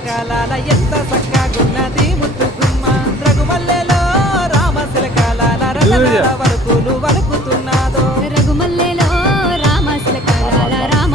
శిలకాలాల ఎంత చక్కగున్నది ముద్దుగుమ్మ రఘుమల్లెలో రామ శిలకాలాల రతనాల వలుకులు వలుకుతున్నాదో రఘుమల్లెలో రామ శిలకాలాల రామ